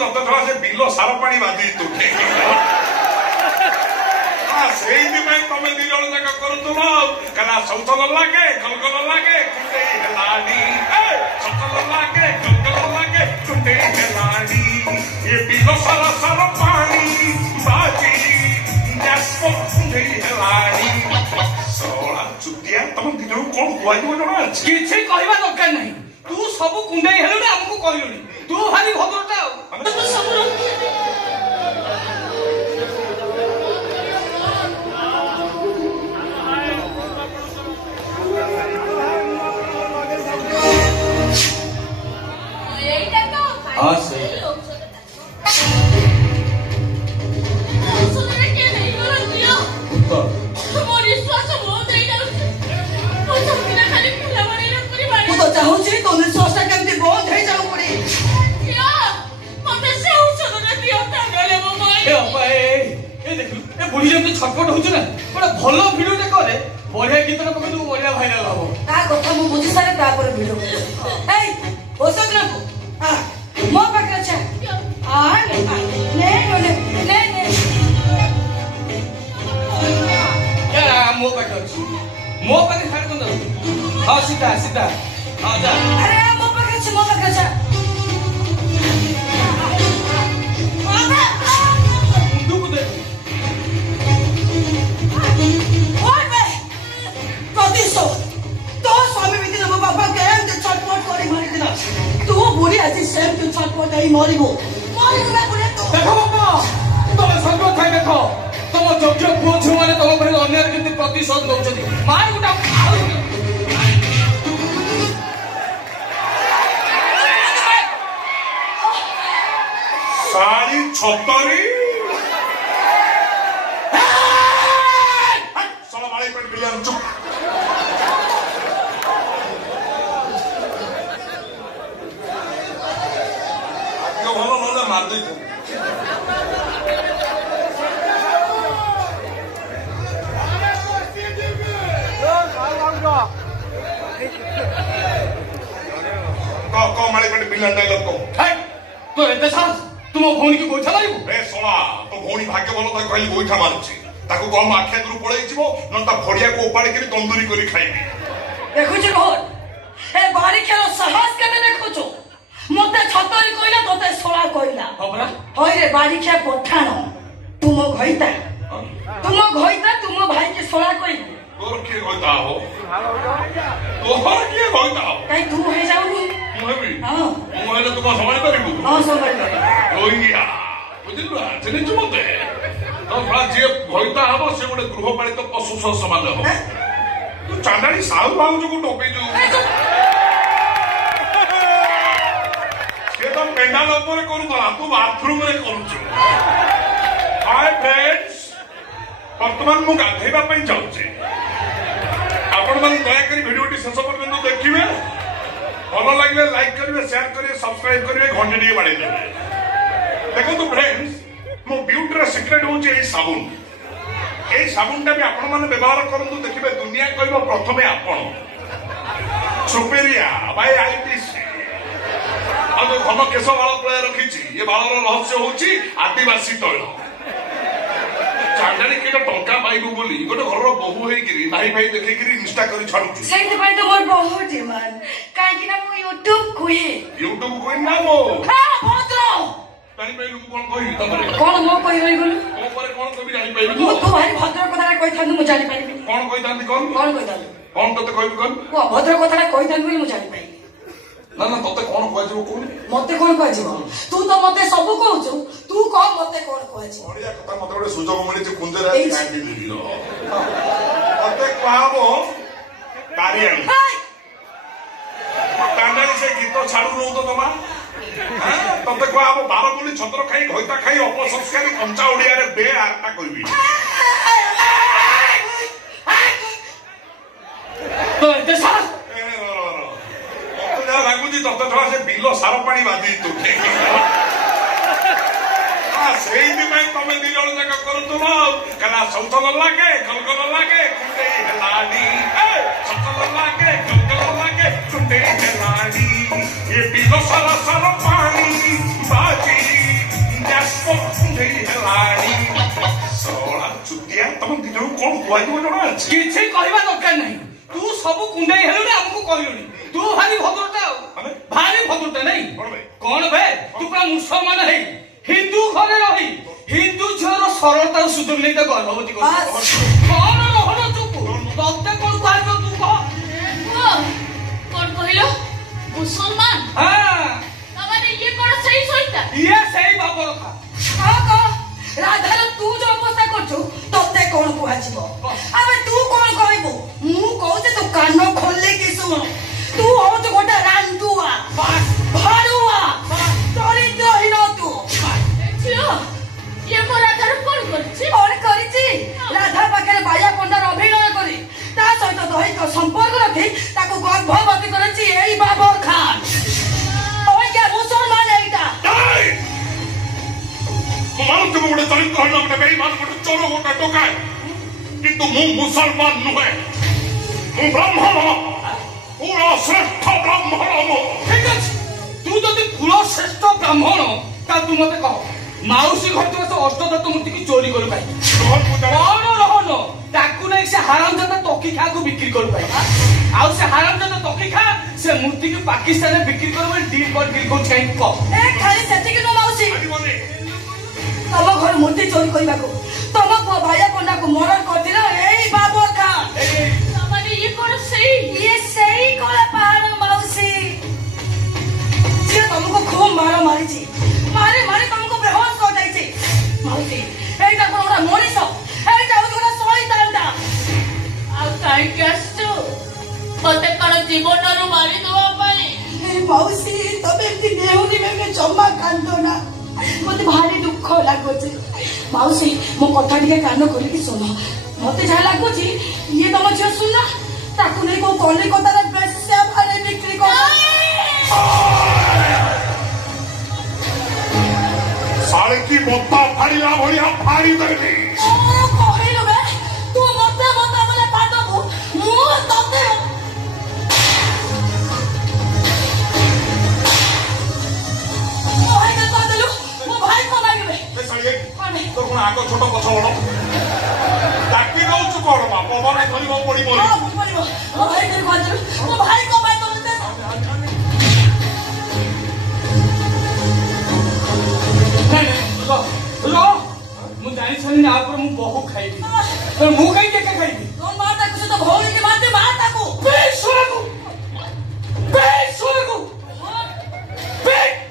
ତତେ ଧଳା ସେ ବିଲ ସାର ପାଣି ବାଜି ତୁଠେ ସେଇଥିପାଇଁ ତମେ ଦି ଜଣ ଯାକ କରୁଥିଲ କାହିଁକିନା ଶୌଚଲ ଲାଗେ ଗଲଗଲ ଲାଗେ କୁଣ୍ଡେଇ ହେଲାଣି ଶୌଚଲ ଲାଗେ ଗଲଗଲ ଲାଗେ କୁଣ୍ଡେଇ ହେଲାଣି ଏ ବିଲ ସାର ସାର ପାଣି ବାଜି କୁଣ୍ଡେଇ ହେଲାଣି ଶଳା ଚୁଟିଆ ତମ ଦି ଜଣ କଣ କୁହାଯିବ ଜଣା ଅଛି କିଛି କହିବା ଦରକାର ନାହିଁ ତୁ ସବୁ କୁଣ୍ଡେଇ ହେଲୁଣି ଆମକୁ କହିଲୁଣି ତୁ ଭାରି ଭଦ୍ରଟା ଆଉ बुढ़ी जमी छटपट होची ना बड़ा भलो वीडियो टे करे बढ़िया गीत रे पके तू बढ़िया भाइराल हबो ता कथा मु बुझी सारे ता पर वीडियो ए ओसद ना को आ मो पकड़ छ आ ने यार मो पकड़ खाड़ कोन हां सीधा सीधा हां जा अरे मो पकड़ छ छटपट नहीं मरिबो ना बुढ़े तो देखो बाबा तुम सब खाई देखो तुम जोग्य पुओ झियो माने तुम पर अन्याय किंतु प्रतिशोध नउछथि मार गुटा सारी छतरी साला मारी पेट बिलियन चुप ଭଲ ନହେଲେ ମାରିଦେଇଥିବୁ କ ମାଳି ପେଟ ବିଲିୟନ ଡାଇଲଗ କ तो एते साहस तुम भौणी की गोइठा मारिबो ए सोला तो भौणी भाग्य ଭଲ ତାକୁ କହିଲି ଗୋଇଠା ମାରୁଛି ତାକୁ କମ ଆଖି ଆଗରୁ ପଳେଇ ଯିବ ନ ତା ଫଡିଆକୁ ଓପାଡ଼ି କରି ତନ୍ଦୁରୀ କରି ଖାଇବି ଦେଖୁଛ କଣ ଏ ବାରି ଖେଳ ସାହସ କେତେ ଦେଖୁଛ मते छतरी कोइला तोते सोला कोइला हमरा होय रे बारीखिया पठाण तुम घइता तुम भाई के सोला कोइला तोर के होता हो तोहर के होता हो काई तू हे जाउनी मुहेबी हां मुहेले तुम संभाल परिबु हां संभाल होइया बुझिलु जने जुमते तो बड़ा जे होइता हबो से गोटे गृहपालित पशु सह समान हो तू चांदानी साउ बाउ जो टोपे जो तो पेंडाल ऊपर करूला तू बाथरूम रे करूछु हाय फ्रेंड्स वर्तमान मु गाधेबा पई जाउचे आपण मन दया करी वीडियो टी शेष पर्यंत देखिबे भलो लागले लाइक करिवे शेयर करिवे सब्सक्राइब करिवे घंटी टी बाडे देबे देखो तो फ्रेंड्स मो ब्यूटी रे सीक्रेट होचे ए साबुन टा भी आपण मन व्यवहार करंतु देखिबे दुनिया कहबो प्रथमे आपण सुपेरिया बाय आईटीसी आज घन केश बाल प्रय रखी ये बालर रहस्य हूँ आदिवासी तैल चांदानी के टंका पाइबू बोली गोटे घर बहु होई भाई भाई देखी इंस्टा कर छाड़ुची सेति भाई तो मोर बहुत डिमांड काहे कि ना मु यूट्यूब कोई ना मो हां भद्र जानि पाइलु कोन कहि तमरे कोन मो कहि रहि गेलु मो पर कोन कहि जानि पाइलु मु तो भाई भद्र कथा कहि थानु मु जानि पाइबि कोन कहि थांती कोन कहि थानु कोन तते कहि कोन को भद्र कथा कहि थानु बोली मु जानि पाइबि ना ना तते कोन कहजिबो कोन मते कोन कहजिबो तू तो मते सब कहउछु तू कह मते कोन कहजिबो ओडिया कथा मते गोटे सुजोग मिली जे कुंजरा कांडी दिलो मते कहबो कारियानी कांडानी से गीत छाड़ू नो तो तमा तते कहबो 12 बोली छत्र खाई घइता खाई अपसंस्कारी कंचा ओडिया रे बे आरता कहबी तो एते सारा ଲାଗୁଛି ତତେ ଧଳା ସେ ବିଲ ସାର ପାଣି ବାଜି ତୁଠେ ସେଇଥିପାଇଁ ତମେ ଦି ଜଣ ଯାକ କରୁଥିଲ କାହିଁକିନା ଶୌଚଲ ଲାଗେ ଗଲଗଲ ଲାଗେ କୁଣ୍ଡେଇ ହେଲାଣି ଶୌଚଲ ଲାଗେ ଗଲଗଲ ଲାଗେ କୁଣ୍ଡେଇ ହେଲାଣି ଏ ବିଲ ସାର ସାର ପାଣି ବାଜି ଭିତରୁ କଣ କୁହାଯିବ ଜଣା ଅଛି? କିଛି କହିବା ଦରକାର ନାହିଁ। ତୁ ସବୁ କୁଣ୍ଡେଇ ହେଲୁଣି ଆମକୁ କହିଲୁଣି। ତୁ ଭାରି ଭଦ୍ରଟା ଆଉ ମାନେ? ଭାରି ଭଦ୍ରଟା ନାଇଁ କଣ ବେ? କଣ ବେ ତୁ ପୁରା ମୁସଲମାନ ହେଇ ହିନ୍ଦୁ ଘରେ ରହି ହିନ୍ଦୁ ଝିଅର ସରଳତା ସୁଯୋଗ ନେଇ ତାକୁ ଗର୍ଭବତୀ ବାସ୍। କଣ ରହଣ ଚୁପ ତତେ କଣ କୁହାଯିବ ତୁ କହ। କଣ କହିଲ ମୁସଲମାନ ହଁ ତାମାନେ ଇଏ କଣ ସେଇ ସଇତା ଇଏ ସେଇ ବାପର ଖା କହ ରାଧାର ତୁ ଯୋଉ ଅବସ୍ଥା କରୁଛୁ ତତେ କଣ କୁହାଯିବ? ଆବେ ତୁ କଣ କହିବୁ? ମୁଁ କହୁଛି ତୁ କାନ ଖୋଲିକି ଶୁଣ। ତୁ ହଉଛୁ ଗୋଟେ ରାଣ୍ଡୁଆ ଭାଡୁଆ ଚରିତ୍ରହୀନ ତୁ। ଝିଅ ଇଏ ମୋ ରାଧାର କଣ କରିଛି? କଣ କରିଛି? ରାଧା ପାଖରେ ବାୟା ପଣ୍ଡାର ଅଭିନୟ କରି ତା ସହିତ ଦୈହିକ ସମ୍ପର୍କ ରଖି ତାକୁ ଗର୍ଭବତୀ କରିଛି ଏଇ ବାବର ଖାନ୍। ମୁସଲମାନ ଏଇଟା। ମୁଁ ମାନୁଛି ମୁଁ ଗୋଟେ ଚରିତ୍ରହୀନ ଗୋଟେ ବେଇମାନ ଗୋଟେ ଚୋର ଗୋଟେ ଟୋକାଏ କିନ୍ତୁ ମୁଁ ମୁସଲମାନ ନୁହେଁ ମୁଁ ବ୍ରାହ୍ମଣ କୁଳ ଶ୍ରେଷ୍ଠ ବ୍ରାହ୍ମଣ ମୁଁ। ଠିକ ଅଛି ତୁ ଯଦି କୁଳ ଶ୍ରେଷ୍ଠ ବ୍ରାହ୍ମଣ ତାହେଲେ ତୁ ମତେ କହ ମାଉସୀ ଘର ଥିବା ସେ ଅଷ୍ଟଦତ୍ତ ମୂର୍ତ୍ତିକି ଚୋରି କରୁ କାହିଁ? କଣ ରହନ ତାକୁ ନେଇ ସେ ହାରାମଜାଦା ତକି ଖାକୁ ବିକ୍ରି କରୁ କାହିଁ? ଆଉ ସେ ହାରାମଜାଦା ତକି ଖା ସେ ମୂର୍ତ୍ତିକୁ ପାକିସ୍ତାନରେ ବିକ୍ରି କରୁ ବୋଲି ଡିଲ୍ କରୁଛି କାହିଁକି କହ? ଏ ଖାଲି ସେତିକି ନୁହଁ ମାଉସୀ। ଛାଡ଼ିବନି। ତମ ଘର ମୂର୍ତ୍ତି ଚୋରି କରିବାକୁ ତମ ପୁଅ ବାୟା ପଣ୍ଡାକୁ ମରଣ କରିଥିଲା ଏଇ ବାବର ଖାନ୍। ତାମାନେ ଇଏ କଣ ସେଇ ଇଏ ସେଇ କଳା ପାହାଡ ମାଉସୀ। ସିଏ ତମକୁ ଖୁବ ମାର ମାରିଛି ମାରି ମାରି ତମକୁ ବେହୋସ କରିଦେଇଛି। ମାଉସୀ ଏଇଟା କଣ ଗୋଟେ ମଣିଷ? ଏଇଟା ହଉଛି ଗୋଟେ ଶୈତାନଟା। ଆଉ କାହିଁକି ଆସିଛୁ ମତେ କଣ ଜୀବନରୁ ମାରିଦବା ପାଇଁ? ମାଉସୀ ତମେ ଏମିତି ନେହୁନି ବେବେ ଜମା କାନ୍ଦ ନା। ମତେ ଭାରି ଦୁଃଖ ଲାଗୁଛି। ମାଉସୀ ମୋ କଥା ଟିକେ କାନ ଖୋଲିକି ଶୁଣ। ମତେ ଯାହା ଲାଗୁଛି ଇଏ ତମ ଝିଅ ଶୁଣ ତାକୁ ନେଇ କୋଉ କଲିକତାରେ ବେଶ୍ୟା ଭାରେ ବିକ୍ରି କର। ସାଳେ କି ବୋତା ଫାଡ଼ିଲା ଭଳିଆ ଫାଡ଼ି ଦେବି। କଣ କହିଲୁ ବେ? ତୁ ମତେ ମତେ ବୋଲେ ପାଦବୁ ମୁଁ ତତେ ମୋ ଭାଇকে କହିଦେଲୁ ମୋ ଭାଇ କଣ ମାଗିବେ? ଏ ସାଳେ କଣ ବେ? ତୋର କଣ ଆଗ ଛୋଟ ପଛ ବଡ ଡାକି ଦଉଛୁ କଣ ବା ପବନ ଧରିବାକୁ ପଡିବ। ହଁ ବୁଝିପାରିବ। ମୋ ଭାଇকে କହିଦେଲୁ ମୋ ଭାଇ କଣ ପାଇଁ ତତେ ମୁଁ ଜାଣି ସାରିନି ଆପରେ ମୁଁ ବହୁ ଖାଇବି ମୁଁ କାହିଁକି ଏକା ଖାଇବି? ତୋ ମା ତାକୁ ସହିତ ଭଉଣୀକି ମାରତେ ମା ତାକୁ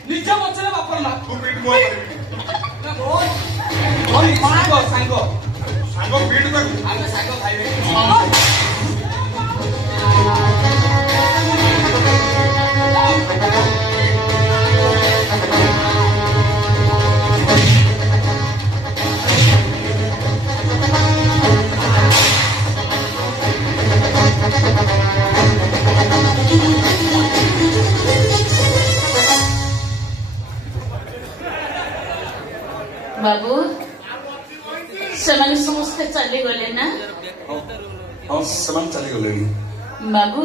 ନିଜ ପଛରେ ବାପର ନା ତୁ ପିଟ୍ ମୁହଁ କରିବି। ସାଙ୍ଗ ସାଙ୍ଗ ପିଟ୍ ତାକୁ। ଆମେ ସାଙ୍ଗ ଖାଇବେ ବାବୁ ସେମାନେ ସମସ୍ତେ ଚାଲିଗଲେ ନା? ହଁ ସେମାନେ ଚାଲିଗଲେଣି। ବାବୁ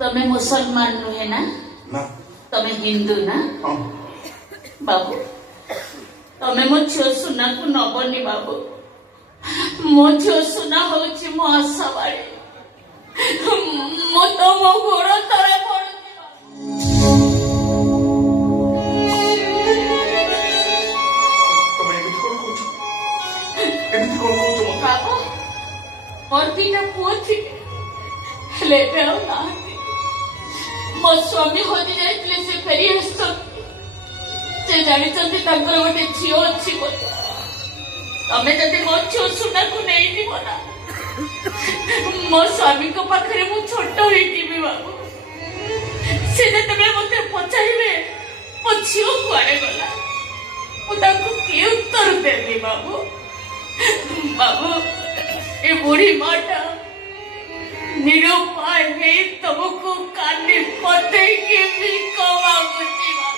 ତମେ ମୁସଲମାନ ନୁହେଁ ନା? ନା ତମେ ହିନ୍ଦୁ ନା? ହଁ ବାବୁ ତମେ ମୋ ଝିଅ ସୁନାକୁ ନବନି ବାବୁ। ମୋ ଝିଅ ସୁନା ହଉଛି ମୋ ଆଶା ବାଡ଼ି। ମୁଁ ତମ ଗୋଡ଼ ତଳେ ପଡୁଛି ତମେ ଏମିତି କଣ କହୁଛ? ଏମିତି କଣ କହୁଛ ମତେ? ବାବୁ ମୋର ଦିଟା ପୁଅ ଥିଲେ ହେଲେ ଏବେ ଆଉ ନାହାନ୍ତି। ମୋ ସ୍ୱାମୀ ହଜି ଯାଇଥିଲେ ସେ ଫେରି ଆସିଛନ୍ତି। ସେ ଜାଣିଛନ୍ତି ତାଙ୍କର ଗୋଟେ ଝିଅ ଅଛି ବୋଲି। ତମେ ଯଦି ମୋ ଝିଅ ସୁନାକୁ ନେଇଯିବ ନା ମୋ ସ୍ୱାମୀଙ୍କ ପାଖରେ ମୁଁ ଛୋଟ ହେଇଯିବି ବାବୁ। ସେ ଯେତେବେଳେ ମତେ ପଚାରିବେ ମୋ ଝିଅ କୁଆଡେ ଗଲା ମୁଁ ତାଙ୍କୁ କି ଉତ୍ତର ଦେବି ବାବୁ? ବାବୁ ଏ ବୁଢୀ ମାଟା ନିରୁପାୟ ହେଇ ତମକୁ କାନି ପତେଇକି ଭିକ ମାଗୁଛି ବାବୁ।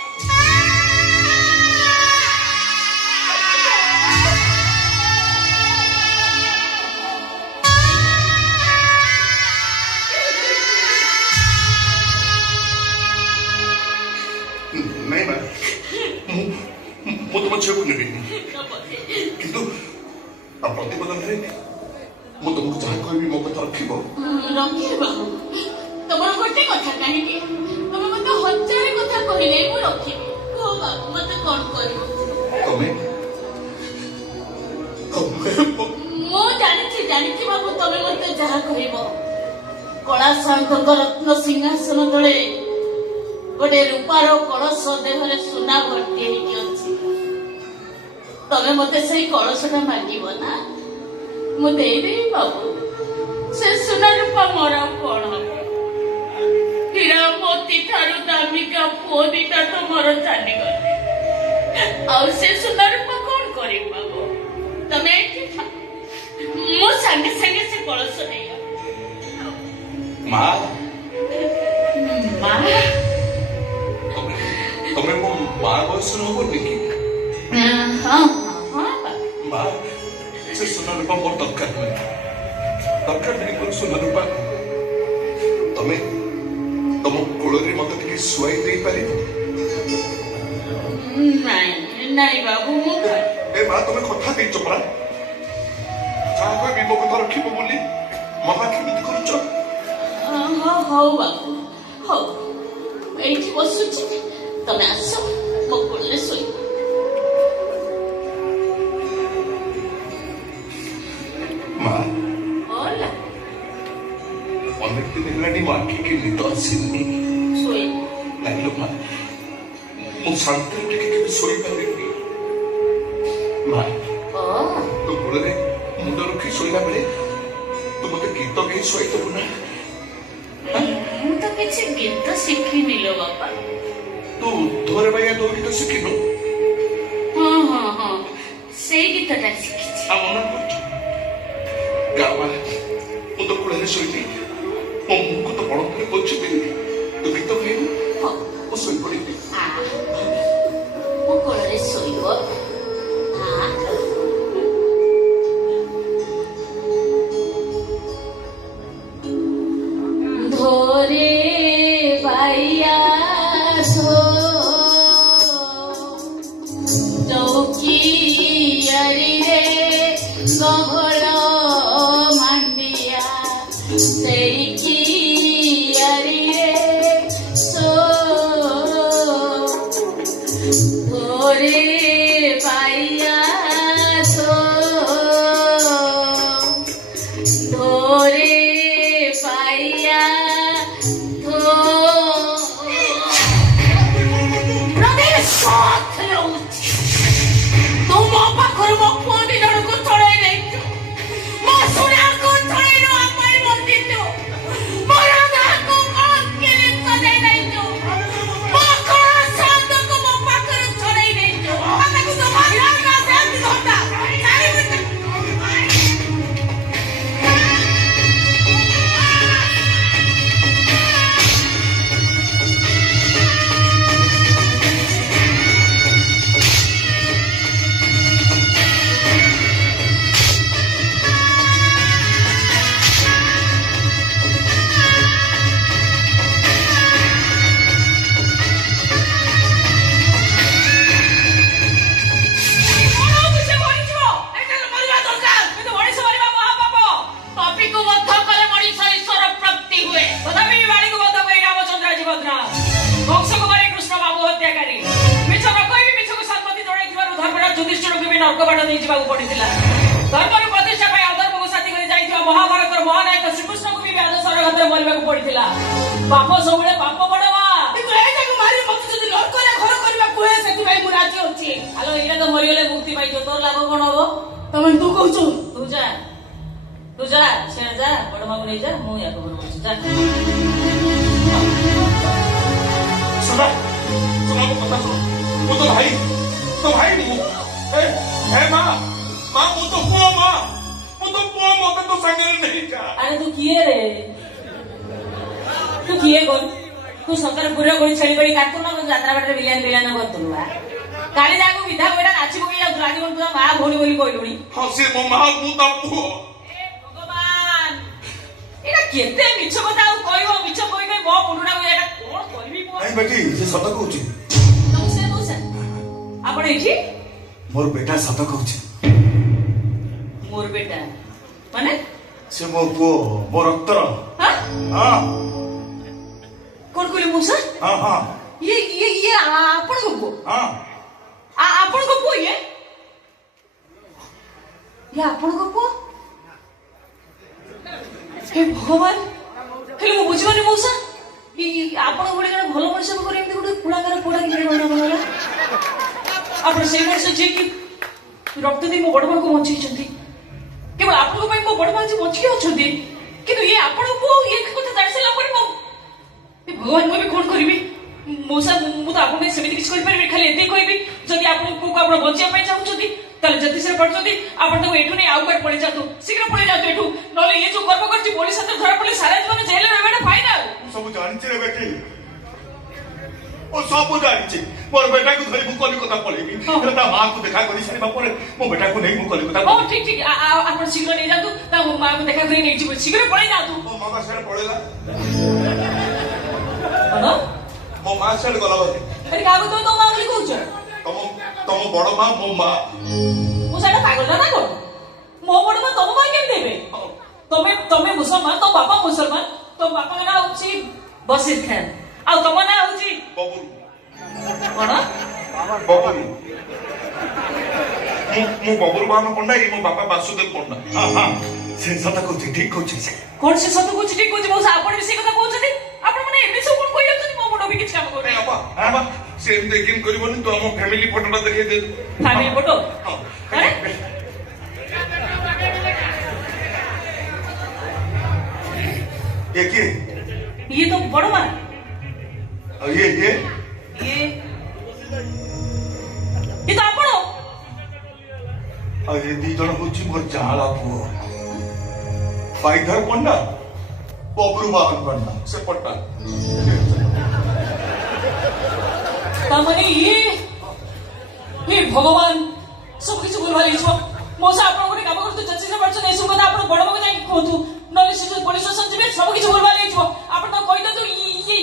ନାଇଁ ମା ମୁଁ ତମ ଝିଅକୁ ନେବି କିନ୍ତୁ ତା ପ୍ରତିବଦଳରେ ଫକୀର ବାବୁ ତମର ଗୋଟେ କଥା କାହିଁକି ତମେ ମତେ ହଜାରେ କଥା କହିଲେ ମୁଁ ରଖିବି କୁହ ବାବୁ ମତେ କଣ କରିବ ମୁଁ ଜାଣିଛି ବାବୁ ତମେ ମତେ ଯାହା କହିବ କଳା ସାନ୍ତଙ୍କ ରତ୍ନ ସିଂହାସନ ତଳେ ଗୋଟେ ରୂପାର କଳସ ଦେହରେ ସୁନା ଭର୍ତ୍ତି ହେଇକି ଅଛି ତମେ ମତେ ସେଇ କଳସଟା ମାଗିବ ନା ମୁଁ ଦେଇଦେବି ବାବୁ ସେ ସୁନା ରୂପା ମୋର କଣ ହୀରା ମୋତି ଠାରୁ ଦାମିକା ପୁଅ ଦିଟା ତ ମୋର ଚାଲିଗଲେ ଆଉ ସେ ସୁନା ରୂପା କଣ କରିବ ବାବୁ ତମେ ଏଠି ଥାଅ ମୁଁ ସାଙ୍ଗେ ସାଙ୍ଗେ ସେ କଳସ ନେଇ ମା ମା ତମେ ମୋ ମା ବୟସର ହବନି କି ହଁ ମା ସେ ସୁନା ରୂପା ମୋର ଦରକାର ନାହିଁ ମୋର ସୁନା ରୂପା ତମେ ତମ କୋଳରେ ମତେ ଟିକେ ଶୁଆଇ ଦେଇପାରିବ ନାଇଁ ବାବୁ ମୁଁ ଏ ମା ତମେ କଥା ଦେଇଛ ପରା ଯାହା କହିବି ମୋ କଥା ରଖିବ ବୋଲି ମନା କେମିତି କରୁଛ ହଉ ବାବୁ ହଉ ଏଇଠି ବସୁଛି ତମେ ଆସ ମୋ କୋଳରେ ଶୋଇବ ମା ହେଲା ଅନେକ ଦିନ ହେଲାଣି ମୋ ଆଖିକି ନିଦ ଆସିନି ଶୋଇବ ଲାଗିଲ ମା ମୁଁ ଶାନ୍ତିରେ ଟିକେ କେବେ ଶୋଇପାରିନି ମା ତୋ କୋଳରେ ମୁଣ୍ଡ ରଖି ଶୋଇଲା ବେଳେ ତୁ ମତେ ଗୀତ ଗାଇ ଶୋଇଦବୁ ନା ମୁଁ ତ କିଛି ଗୀତ ଶିଖିନି ଲୋ ବାପା ତୁ ଧରେ ବାଇଆ ଦୋ ଗୀତ ଶିଖିନୁ ହଁ ସେଇ ଗୀତଟା ଶିଖିଛି ଆଉ ମନେ କରୁଛୁ ଗା ମା ମୁଁ ତ କୋଳରେ ଶୋଇଲି ମୋ ମୁହଁକୁ ତ ପଣତରେ ପୋଛିଦେଲି ତୁ ଗୀତ ଗାଇବୁ ମୁଁ ଶୋଇପଡ଼ିବି ମୋ କୋଳରେ ଶୋଇବ ধরে বাইয়া চৌকিয়ারি রে গহল মান্ডিয়া সেই কিয়ারি রে ধরে পাইয়া ধরে পাইয়া ତୁମ ପାଖରୁ ମୋ ପୁଅ ଦି ଜଣକୁ ଚଳେଇ ନେଇଛୁ ମୋ ସୁନାକୁ ଚଳେଇ ନେବା ପାଇଁ ବଞ୍ଚିଛୁ ମୋ ରାଧାକୁ ଅଙ୍କିରେ ସଜାଇ ନେଇଛୁ ମୋ କଳା ସାନ୍ତକୁ ମୋ ପାଖରୁ ଚଳେଇ ନେଇଛୁ ତାକୁ ତ ମାରିବା ସେମିତି ଧନ୍ଦା ନର୍କବାଟ ଦେଇ ଯିବାକୁ ପଡିଥିଲା ଧର୍ମର ପ୍ରତିଷ୍ଠା ପାଇଁ ଅଧର୍ମକୁ ସାଥୀ କରି ଯାଇଥିବା ମହାଭାରତର ମହାନାୟକ ଶ୍ରୀକୃଷ୍ଣଙ୍କୁ ବି ଆଦର୍ଶର ହାତରେ ମରିବାକୁ ପଡିଥିଲା ପାପ ସବୁବେଳେ ପାପ ବଢବା କିନ୍ତୁ ଏଇଟାକୁ ମାରି ମତେ ଯଦି ନର୍କରେ ଘର କରିବାକୁ ହୁଏ ସେଥିପାଇଁ ମୁଁ ରାଜି ଅଛି ଆଲୋ ଏଇଟା ତ ମରିଗଲେ ମୁକ୍ତି ପାଇଛ ତୋର ଲାଭ କଣ ହବ ତମେ ତୁ କହୁଛୁ ତୁ ଯା ସିଆଡେ ଯା ବଡ ମାକୁ ନେଇ ଯା ମୁଁ ୟାକୁ ଘର କରୁଛି ଯା ଶୁଣ ମୋ କଥା ଶୁଣ ମୁଁ ତ ଭାଇ ମୁଁ हे माँ ମୁଁ ତ ପୁଅ ମତେ ତ ସାଙ୍ଗରେ ନେଇ ଯା ଆରେ ତୁ କିଏ ରେ ତୁ କିଏ କର ତୁ ସତରେ ପୁରା ଗୋଳି ଛେଳି ପଡି କାଟୁ ନା ଯାତ୍ରା ବାଟରେ ବିଲିଆନ କରୁଥିଲୁ କାଲି ଯାକୁ ବିଧା ବେଟା ନାଚି ପକେଇ ଯାଉଥିଲୁ ଆଜି କଣ ତୁ ମା ଭଉଣୀ ବୋଲି କହିଲୁଣି ହଁ ସେ ମୋ ମା ମୁଁ ତା ପୁଅ ଭଗବାନ ଏଇଟା କେତେ ମିଛ କଥା ଆଉ କହିବ ମିଛ କହି ମୋ ମୁଣ୍ଡଟାକୁ ଏଇଟା କଣ କରିବି ନାଇଁ ବେଟି ସେ ସତ କହୁଛି ଆପଣ ଏଇଠି ମୋର ବେଟା ସତ କହୁଛି ମୋର ବେଟା ମାନେ ସେ ମୋ ପୁଅ ମୋ ରକ୍ତର ହଁ हाँ কোন কইলে মৌসা हाँ हाँ ଇଏ ଆପଣଙ୍କ ପୁଅ हाँ ଆପଣଙ୍କ ପୁଅ ଇଏ ଆପଣଙ୍କ ପୁଅ ହେ ଭଗବାନ ହେଲେ ମୁଁ ବୁଝିପାରୁନି ମଉସା ଆପଣଙ୍କ ଭଳି ଜଣେ ଭଲ ମଣିଷ ପାଖରେ ଏମିତି ଗୋଟେ କୁଳାକାର ପୋଡ଼ା କି ହେଲା ଆପଣ ସେଇ ମଣିଷ ଯିଏକି ରକ୍ତ ଦେଇ ମୋ ବଡ଼ ମାଙ୍କୁ ବଞ୍ଚେଇଛନ୍ତି କେବଳ ଆପଣଙ୍କ ପାଇଁ ମୋ ବଡ଼ ମା ଆଜି ବଞ୍ଚିକି ଅଛନ୍ତି କିନ୍ତୁ ଇଏ ଆପଣଙ୍କ ପୁଅ ଇଏ କଥା ଜାଣି ସାରିଲା ପରେ ମୁଁ ଭଗବାନ ମୁଁ ଏବେ କଣ କରିବି ମଉସା ମୁଁ ତ ଆପଣଙ୍କ ପାଇଁ ସେମିତି କିଛି କରିପାରିବି ଖାଲି ଏତେ କହିବି ଯଦି ଆପଣଙ୍କ ପୁଅକୁ ଆପଣ ବଞ୍ଚିବା ପାଇଁ ଚାହୁଁଛନ୍ତି ତାହେଲେ ଯଦି ସେ ପାରୁଛନ୍ତି ଆପଣ ତାକୁ ଏଠୁ ନେଇ ଆଉ କୁଆଡେ ପଳେଇ ଯାଆନ୍ତୁ ଶୀଘ୍ର ପଳେଇ ଯାଆନ୍ତୁ ଏଠୁ ନହେଲେ ଇଏ ଯୋଉ କର୍ମ କରିଛି ପୋଲିସ ହାତରେ ଧରା ପଡିଲେ ସାରା ଜୀବନ ଜେଲରେ ରହିବାଟା ଫାଇନାଲ सब जानची रे बेटी ओ सब जानची मोर बेटा को धरी मु कलिकता पळेबी ता मां को देखा करी सारी बापरे मो बेटा को नहीं मु कलिकता ହଁ ଠିକ ଠିକ ଆପଣ ଶୀଘ୍ର ନେଇ ଯାଆନ୍ତୁ ତା ମାଆକୁ ଦେଖା କରି ନେଇଯିବ ଶୀଘ୍ର ପଳେଇ ଯାଆନ୍ତୁ मो मामा सारे पळेला କଣ मो मां सारे गला बरे ଆରେ କାହାକୁ ତମେ ତମ ମା ବୋଲି କହୁଛ तम तम बड़ मां मो मां ମୁଁ ସେଇଟା ପାଗଳ ନା କଣ ମୋ ବଡ ମା ତମ ମା କେମିତି ଦେବେ ତମେ ମୁସଲମାନ ତମ ବାପା ମୁସଲମାନ ତମ ବାପାଙ୍କ ନାଁ ହଉଛି ବସିର ଖାନ ଆଉ ତମ ନାଁ ହଉଛି बबुल କଣ ବବୁଲ ମୁଁ ବବୁଲ ବାହନ ପଣ୍ଡା ଏଇ ମୋ ବାପା ବାସୁଦେବ ପଣ୍ଡା। हां हां से सता कहूची ठीक कहूची से କଣ ସେ ସତ କହୁଛି ଠିକ କହୁଛି ମଉସା ଆପଣ ବି ସେଇ କଥା କହୁଛନ୍ତି ଆପଣ ମାନେ ଏମିତି ସବୁ କଣ କହିଯାଉଛନ୍ତି ମୋ ମୁଣ୍ଡ ବି କିଛି କାମ କରୁନି ବାପା ବାପା ସେ ଏମିତି ଦେଖିନ କରିବନି ତୁ ଆମ ଫ୍ୟାମିଲି ଫଟୋଟା ଦେଖେଇ ଦେ। ଫ୍ୟାମିଲି ଫଟୋ ଆରେ ये के ଇଏ ତ ବଡ ମା और ये ଇଏ ତ ଆପଣ और ये दी जण होची मोर जाला पुओ पाइधर पंडा बबरू बाहन पंडा ସେ ପଟ୍ଟା ତାମାନେ ଇଏ ହେ ଭଗବାନ ସବୁ କିଛି ଭୁଲ ଭାଲ ହେଇଯିବ ମଉସା ଆପଣ ଗୋଟେ କାମ କରନ୍ତୁ ଯଦି ସେ ପାରୁଛନ୍ତି ଏସବୁ କଥା ଆପଣ ବଡ ବାବୁ ଯାଇକି କୁହନ୍ତୁ ନହେଲେ ସେ ଯୋଉ ପୋଲିସ ଷ୍ଟେସନ ଯିବେ ସବୁ କିଛି ଭୁଲ ଭାଲ ହେଇଯିବ ଆପଣ ତାକୁ କହିଦିଅନ୍ତୁ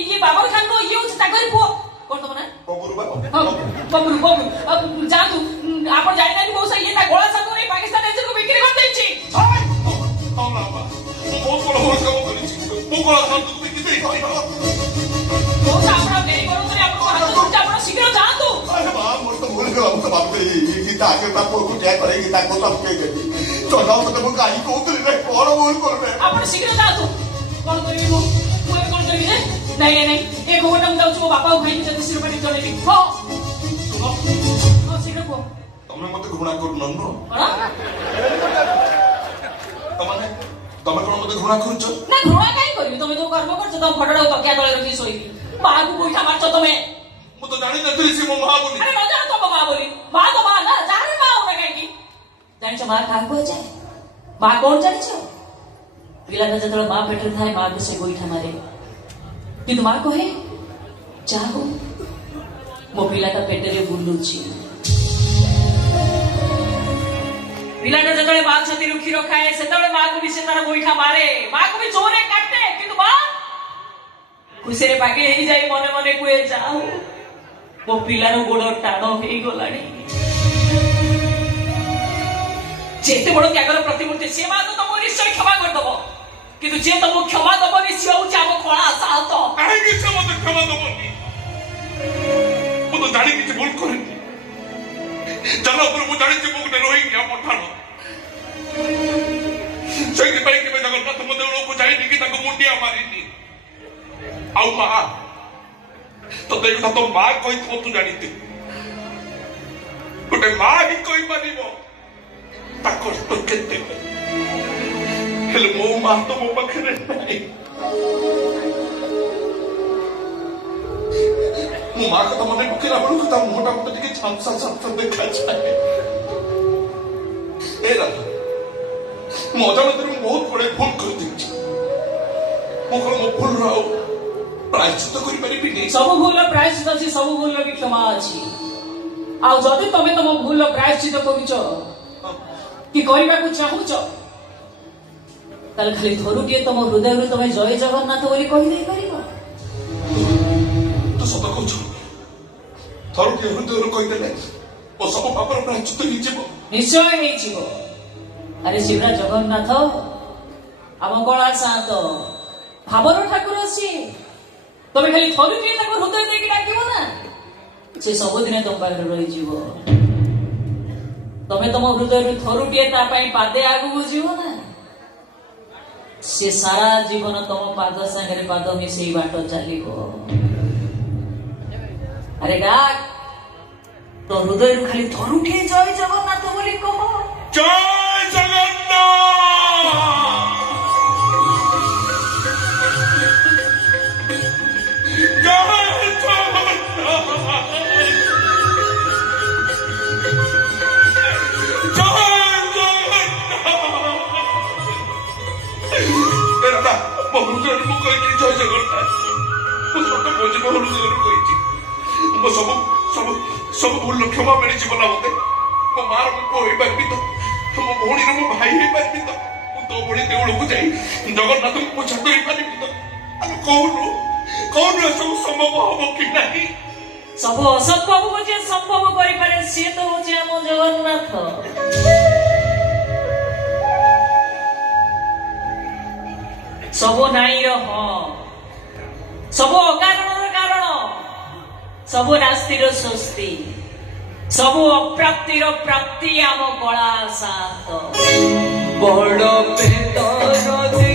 ଇଏ ବାବର ଖାନ ନୁହଁ ଇଏ ହଉଛି ତାଙ୍କରି ପୁଅ କଣ ତମ ନା बबरू बा ବବୁଲ ଯାଆନ୍ତୁ ଆପଣ ଜାଣିନାହାନ୍ତି ମଉସା ଇଏ ତା ଗଳା ସାଥୁ ନେଇ ପାକିସ୍ତାନ ଏଜେଣ୍ଟକୁ ବିକ୍ରି କରିଦେଇଛି ହଁ ନା ବାପା ମୁଁ ବହୁତ ବଡ଼ କାମ କରିଛି ମୁଁ କଳା ସାଥୁ ବିକି ଦେଇ ମଉସା ଆପଣ ଡେରି କରନ୍ତୁନି ଆପଣଙ୍କ ହାତ ଧରୁଛି ଆପଣ ଶୀଘ୍ର ଯାଆନ୍ତୁ अरे बा मोर तो भूल गला तो बाप रे गीता आगे ता पुओ को क्या करे गीता को सब के देती तो ना तो मु काई कहउतली रे कोन भूल करबे ଆପଣ ଶୀଘ୍ର ଯାଆନ୍ତୁ କଣ କରିବି ମୁଁ ଏବେ କଣ କରିବି ଯେ ନାଇଁ ନାଇଁ ଏ ଖବରଟା ମୁଁ ଯାଉଛି ମୋ ବାପାକୁ ଭାଇକି ଯଦି ଶିର ପାଟି ଜଣେଇବି ହଁ ଶୀଘ୍ର କୁହ ତମେ ମତେ ଘୃଣା କରୁନ ନୁହଁ କଣ ତମେ ତମେ କଣ ମତେ ଘୃଣା କରୁଛ ନା ଘୃଣା କାହିଁ କରିବି ତମେ ଯୋଉ କର୍ମ କରୁଛ ତମ ଫଟୋଟାକୁ ତକିଆ ତଳେ ରଖିକି ଶୋଇବି ମାଆକୁ ଗୋଇଠା ମାରୁଛ ତମେ ମୁଁ ତ ଜାଣିନଥିଲି ସେ ମୋ ମା ବୋଲି ଆରେ ନ ଜାଣ ତମ ମା ବୋଲି ମା ତ ମା ନା ଯାହାର ମା ହଉନା କାହିଁକି ଜାଣିଛ ମା କାହାକୁ କୁହାଯାଏ ମା କଣ ଜାଣିଛ ପିଲାଟା ଯେତେବେଳେ ମା ପେଟରେ ଥାଏ ମାକୁ ସେ ଗୋଇଠା ମାରେ କିନ୍ତୁ ମା କହେ ଯାହା ହଉ ମୋ ପିଲାଟା ପେଟରେ ବୁଲୁଛି ପିଲାଟା ଯେତେବେଳେ ମା ଛାତିରୁ କ୍ଷୀର ଖାଏ ସେତେବେଳେ ମାକୁ ବି ସେ ତାର ଗୋଇଠା ମାରେ ମାକୁ ବି ଜୋରେ କାଟେ କିନ୍ତୁ ମା ଖୁସିରେ ପାଗେଳି ହେଇଯାଇ ମନେ ମନେ କୁହେ ଯାହା ହଉ ମୋ ପିଲାର ଗୋଡ ଟାଣ ହେଇଗଲାଣି ଯେତେ ବଡ ତ୍ୟାଗର ପ୍ରତିମୂର୍ତ୍ତି ସେ ମା ତ ତମକୁ ନିଶ୍ଚୟ କ୍ଷମା କରିଦବ କିନ୍ତୁ ଯିଏ ତମକୁ କ୍ଷମା ଦବ ନିଶ୍ଚୟ ହଉଛି ଆମ କଳା ସାହତ କାହିଁକି ସେ ମତେ କ୍ଷମା ଦବନି ମୁଁ ତ ଜାଣି କିଛି ଭୁଲ କରିନି ଜାଲ ଉପରେ ମୁଁ ଜାଣିଛି ମୁଁ ଗୋଟେ ରୋହିଙ୍ଗ୍ୟା ପଠାଣ ସେଇଥିପାଇଁ କେବେ ଜଗନ୍ନାଥ ମନ୍ଦିରକୁ ଯାଇନି କି ତାଙ୍କୁ ମୁଣ୍ଡିଆ ମାରିନି ଆଉ ମା ତତେ ଏ କଥା ତୋ ମା କହିଥିବ ତୁ ଜାଣିଥିବୁ ଗୋଟେ ମା ହିଁ କହିପାରିବ ତା କଷ୍ଟ କେତେ ହେଲେ ମୋ ମା ତ ମୋ ପାଖରେ ନାହିଁ ମୋ ମା କଥା ମନେ ପକେଇଲା ବେଳକୁ ତା ମୁହଁଟା ମତେ ଟିକେ ଝାମ୍ସା ଝାମ୍ସା ଦେଖାଯାଏ ଏ ରାଧା ମୁଁ ଅଜାଣତରେ ମୁଁ ବହୁତ ବଡ ଭୁଲ କରିଦେଇଛି ମୁଁ କଣ ମୋ ଭୁଲର ଆଉ ପ୍ରାୟଶ୍ଚିତ କରିପାରିବିନି ସବୁ ଭୁଲର ପ୍ରାୟଶ୍ଚିତ ଅଛି ସବୁ ଭୁଲର ବି କ୍ଷମା ଅଛି ଆଉ ଯଦି ତମେ ତମ ଭୁଲର ପ୍ରାୟଶ୍ଚିତ କରୁଛ କି କରିବାକୁ ଚାହୁଁଛ ତାହେଲେ ଖାଲି ଥରୁଟିଏ ତମ ହୃଦୟରୁ ତମେ ଜୟ ଜଗନ୍ନାଥ ବୋଲି କହିଦେଇପାରିବ ତୁ ସତ କହୁଛୁ ଥରୁଟିଏ ହୃଦୟରୁ କହିଦେଲେ ଓ ସବୁ ପାପର ପ୍ରାୟଶ୍ଚିତ ହେଇଯିବ ନିଶ୍ଚୟ ହେଇଯିବ ଆରେ ଶିବରା ଜଗନ୍ନାଥ ଆମ କଳା ସାନ୍ତ ଭାବର ଠାକୁର ସିଏ ତମେ ଖାଲି ଥରୁଟିଏ ତାଙ୍କ ହୃଦୟ ଦେଇକି ଡାକିବ ନା ସେ ସବୁଦିନେ ତମ ପାଖରେ ରହିଯିବ ତମେ ତମ ହୃଦୟରୁ ଥରୁଟିଏ ତା ପାଇଁ ପାଦେ ଆଗକୁ ଯିବ ନା ସେ ସାରା ଜୀବନ ତମ ପାଦ ସାଙ୍ଗରେ ପାଦ ମିଶେଇ ବାଟ ଚାଲିବ ଆରେ ଡାକ ତ ହୃଦୟରୁ ଖାଲି ଥରୁଟିଏ ଜୟ ଜଗନ୍ନାଥ ବୋଲି କହ জয় জগন্নাথ জয় জগন্নাথ ମୋ ହୃଦୟରୁ ମୁଁ କହିଛି ଜୟ ଜଗନ୍ନାଥ ମୁଁ ସତ କହୁଛି ମୋ ହୃଦୟରୁ କହିଛି ମୋ ସବୁ ସବୁ ସବୁ ଭୁଲ କ୍ଷମା ମିଳିଯିବ ନା ମତେ ମୋ ମାର ମୁଁ ପୁଅ ହେଇପାରିବି ତ ମୋ ଭଉଣୀର ମୁଁ ଭାଇ ହେଇପାରିବି ତ ମୁଁ ତୋ ଭଳି ଦେଉଳକୁ ଯାଇ ଜଗନ୍ନାଥଙ୍କୁ ମୁଁ ଛାତ ହେଇପାରିବି ତ ଆମେ କହୁନୁ ଏସବୁ ସମ୍ଭବ ହବ କି ନାହିଁ ସବୁ ଅସମ୍ଭବକୁ ଯିଏ ସମ୍ଭବ କରିପାରେ ସିଏ ତ ହଉଛି ଆମ ଜଗନ୍ନାଥ ସବୁ ନାଇଁର ହଁ ସବୁ ଅକାରଣର କାରଣ ସବୁ ନାସ୍ତିର ସ୍ୱସ୍ତି ସବୁ ଅପ୍ରାପ୍ତିର ପ୍ରାପ୍ତି ଆମ କଳା ସାତ ବଡ଼ ବେଦର